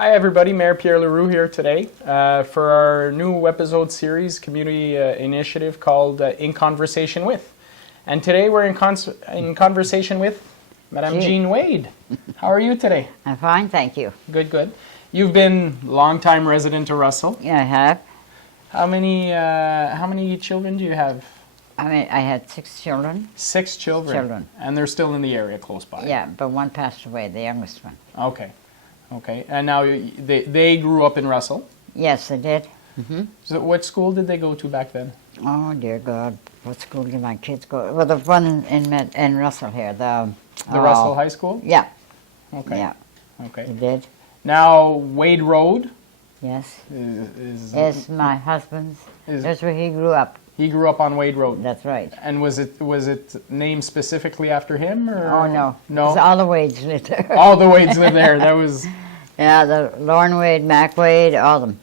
Hi everybody, Mayor Pierre Leroux here today for our new episode series, community initiative called In Conversation With. And today we're in conversation with Madame Jean Wade. How are you today? I'm fine, thank you. Good, good. You've been longtime resident of Russell. Yeah, I have. How many children do you have? I had 6 children. 6 children. And they're still in the area close by? Yeah, but one passed away, the youngest one. Okay. Okay. And now they grew up in Russell? Yes, they did. Mm-hmm. So what school did they go to back then? Oh, dear God. What school did my kids go? Well, the one in Russell here. The Russell High School? Yeah. Okay. Yeah. Okay. They did. Now, Wade Road? Yes. Is my husband's. That's where he grew up. He grew up on Wade Road? That's right. And was it named specifically after him? Or? Oh, no. No? 'Cause all the Wades lived there. All the Wades lived there. That was... Yeah, the Lorne Wade, Mac Wade, all of them.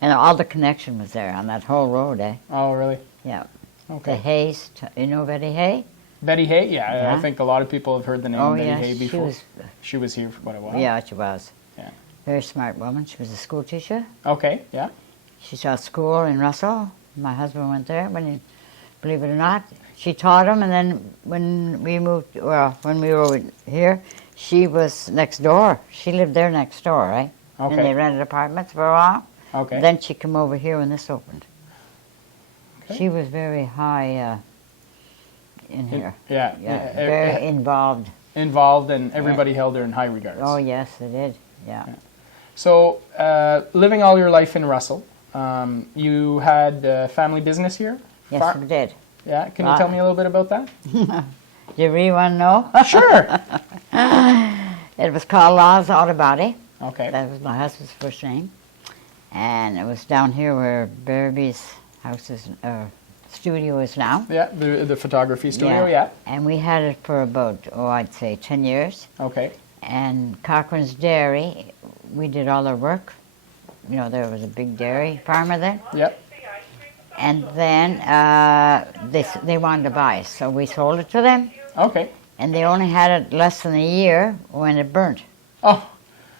And all the connection was there on that whole road, eh? Oh, really? Yeah. Okay. The Hayes, you know Betty Hay? Betty Hay? Yeah, I think a lot of people have heard the name Betty Hay before. She was here for quite a while. Yeah, she was. Yeah. Very smart woman. She was a school teacher. Okay, yeah. She taught school in Russell. My husband went there, believe it or not. She taught him, and then when we were over here, she was next door. She lived there next door, right? Okay. And they rented apartments for a while. Okay. Then she came over here when this opened. Okay. She was very high in here. Yeah. Very involved. Involved, and everybody held her in high regards. Oh, yes, they did. Yeah. So, living all your life in Russell, you had family business here? Yes, we did. Yeah, can you tell me a little bit about that? Do you really want to know? Sure. It was called Law's Auto Body. Okay. That was my husband's first name. And it was down here where Barry's studio is now. Yeah, the photography studio, yeah. And we had it for about, I'd say 10 years. Okay. And Cochrane's Dairy, we did all our work. You know, there was a big dairy farmer there. Yep. And then they wanted to buy us, so we sold it to them. Okay. And they only had it less than a year when it burnt. Oh.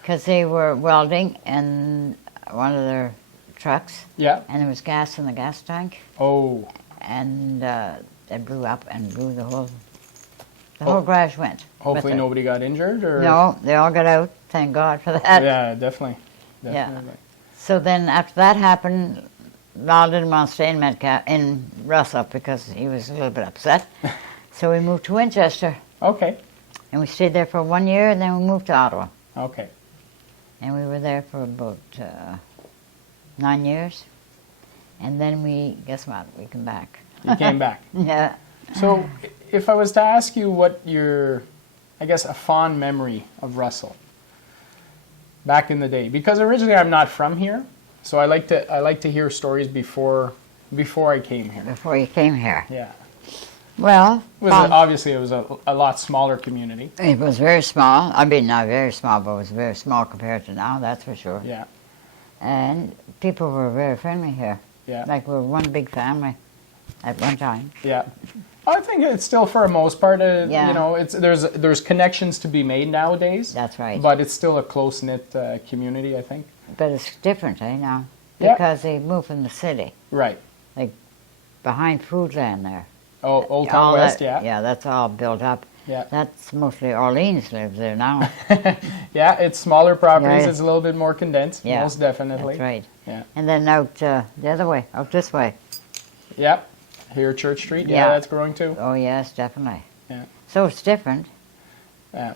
Because they were welding in one of their trucks. Yeah. And there was gas in the gas tank. Oh. And it blew up and blew the whole garage went. Hopefully nobody got injured? Or? No, they all got out. Thank God for that. Yeah, definitely. Yeah. So then after that happened, Lal didn't want to stay in Russell because he was a little bit upset. So we moved to Winchester. Okay. And we stayed there for 1 year, and then we moved to Ottawa. Okay. And we were there for about 9 years. And then guess what? We came back. You came back. Yeah. So if I was to ask you what a fond memory of Russell back in the day, because originally I'm not from here, so I like to hear stories before I came here. Before you came here. Yeah. Well, obviously it was a lot smaller community. It was very small. I mean, not very small, but it was very small compared to now, that's for sure. Yeah. And people were very friendly here. Yeah. Like we were one big family at one time. Yeah. I think it's still, for the most part, yeah. You know, there's connections to be made nowadays. That's right. But it's still a close-knit community, I think. But it's different, now? Yeah. Because they moved from the city. Right. Like behind Foodland there. Oh, Old Town West, yeah. Yeah, that's all built up. Yeah. That's mostly Orleans lives there now. Yeah, it's smaller properties. Yeah. It's a little bit more condensed, yeah, most definitely. That's right. Yeah. And then out the other way, out this way. Yeah. Here, Church Street. Yeah, that's growing too. Oh, yes, definitely. Yeah. So it's different. Yeah.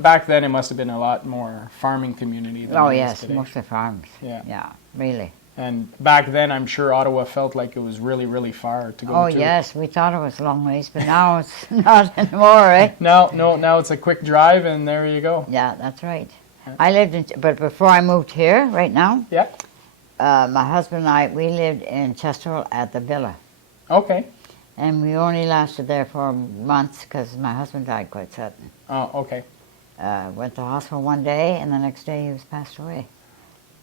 Back then it must have been a lot more farming community than it is today. Mostly farms. Yeah. Yeah, really. And back then, I'm sure Ottawa felt like it was really, really far to go to. Oh, yes, we thought it was a long ways, but now it's not anymore, eh? No, now it's a quick drive, and there you go. Yeah, that's right. Yeah. But before I moved here, right now, yeah, my husband and we lived in Chesterfield at the villa. Okay. And we only lasted there for months because my husband died quite sudden. Oh, okay. Went to the hospital one day, and the next day he was passed away.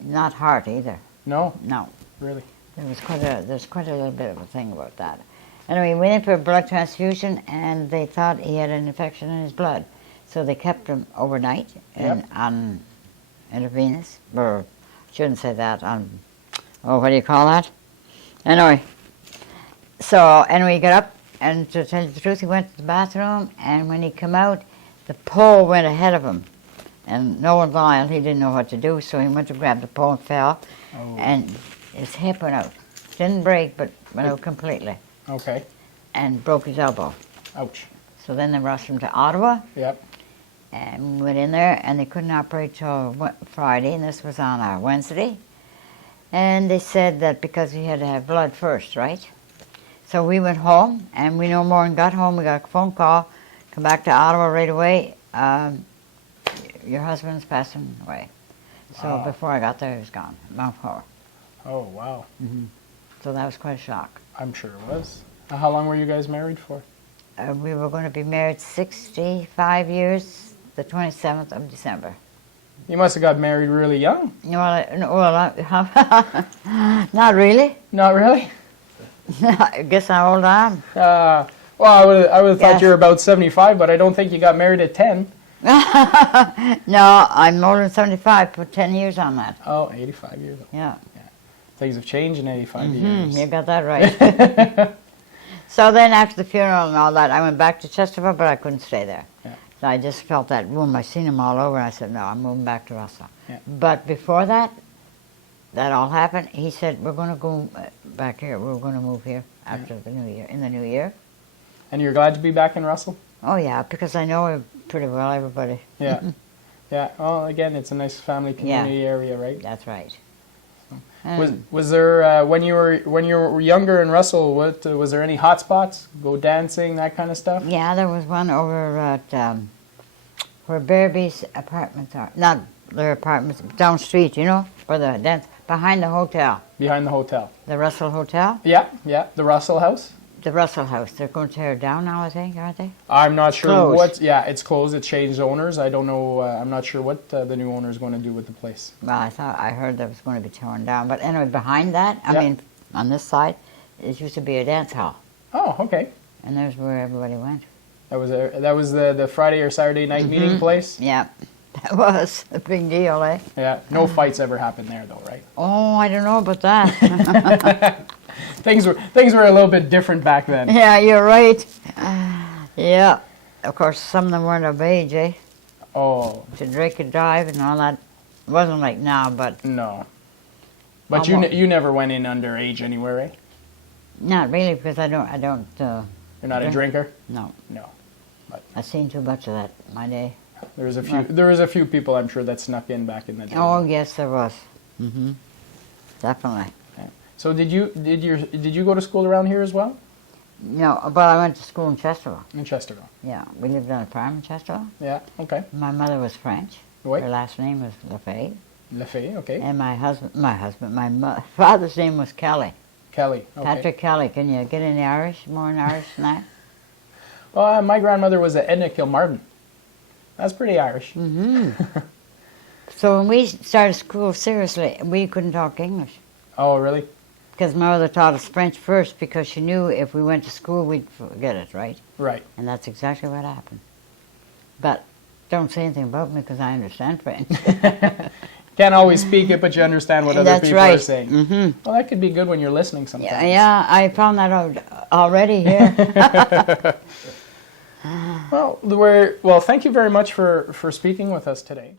Not heart either. No? No. Really? There's quite a little bit of a thing about that. Anyway, we went in for a blood transfusion, and they thought he had an infection in his blood. So they kept him overnight intravenous, or shouldn't say that. Oh, what do you call that? Anyway, so anyway, he got up, and to tell you the truth, he went to the bathroom, and when he came out, the pole went ahead of him. And knowing Lyle, he didn't know what to do, so he went to grab the pole and fell, and his hip went out. Didn't break, but went out completely. Okay. And broke his elbow. Ouch. So then they rushed him to Ottawa, Yep. and we went in there, and they couldn't operate till Friday, and this was on a Wednesday. And they said that because he had to have blood first, right? So we went home, and we no more than got home. We got a phone call, come back to Ottawa right away. Your husband's passing away. So Wow. before I got there, he was gone, about 4. Oh, wow. So that was quite a shock. I'm sure it was. How long were you guys married for? We were going to be married 65 years, the 27th of December. You must have got married really young. Not really. Not really? I guess how old I am. Well, I would have thought Yes. you were about 75, but I don't think you got married at 10. No, I'm more than 75, put 10 years on that. Oh, 85 years old. Yeah. Things have changed in 85 years. You got that right. So then after the funeral and all that, I went back to Chesterfield, but I couldn't stay there. Yeah. So I just felt that room. I seen him all over, and I said, no, I'm moving back to Russell. Yeah. But before that all happened, he said, we're going to go back here. We're going to move here after the new year, in the new year. And you're glad to be back in Russell? Oh, yeah, because I know him pretty well, everybody. Yeah. Yeah. Well, again, it's a nice family community area, right? That's right. Was there when you were younger in Russell? What was there any hot spots? Go dancing, that kind of stuff? Yeah, there was one over at where Bearby's apartments are. Not their apartments, down street, you know, where the dance behind the hotel, Behind the hotel. the Russell Hotel, Yeah, yeah. The Russell House. the Russell House. They're going to tear it down now, I think, aren't they? I'm not sure Closed. what. Yeah, it's closed. It changed owners. I don't know. I'm not sure what the new owner is going to do with the place. Well, I heard that it was going to be torn down. But anyway, behind that, I Yeah. mean, on this side, it used to be a dance hall, Oh, okay. and there's where everybody went. That was the Friday or Saturday night meeting place. Yeah, that was a big deal, eh? Yeah. No fights ever happened there, though, right? Oh, I don't know about that. Things were a little bit different back then. Yeah, you're right. Yeah, of course, some of them weren't of age, eh? Oh To drink and drive and all that. It wasn't like now, but no. But Almost. you never went in underage anywhere, eh? not really because I don't. You're not a Drink. drinker. No, No. I've seen too much of that in my day. There was a few people I'm sure that snuck in back in the day. Oh yes, there was. Definitely. So did you go to school around here as well? No, but I went to school in Chesterfield. In Chesterfield. Yeah, we lived on a farm in Chesterfield. Yeah. Okay. My mother was French. Wait. Her last name was Lefebvre. Lefay. Okay. And my father's name was Kelly. Kelly. Okay. Patrick Kelly. Can you get any Irish, more in Irish than that? Well, my grandmother was a Edna Kilmartin. That's pretty Irish. So when we started school, seriously, we couldn't talk English. Oh, really? Because my mother taught us French first because she knew if we went to school, we'd forget it, right? Right. And that's exactly what happened. But don't say anything about me because I understand French. Can't always speak it, but you understand what other That's people right. are saying. Well, that could be good when you're listening sometimes. Yeah, I found that out already here. Well, thank you very much for speaking with us today.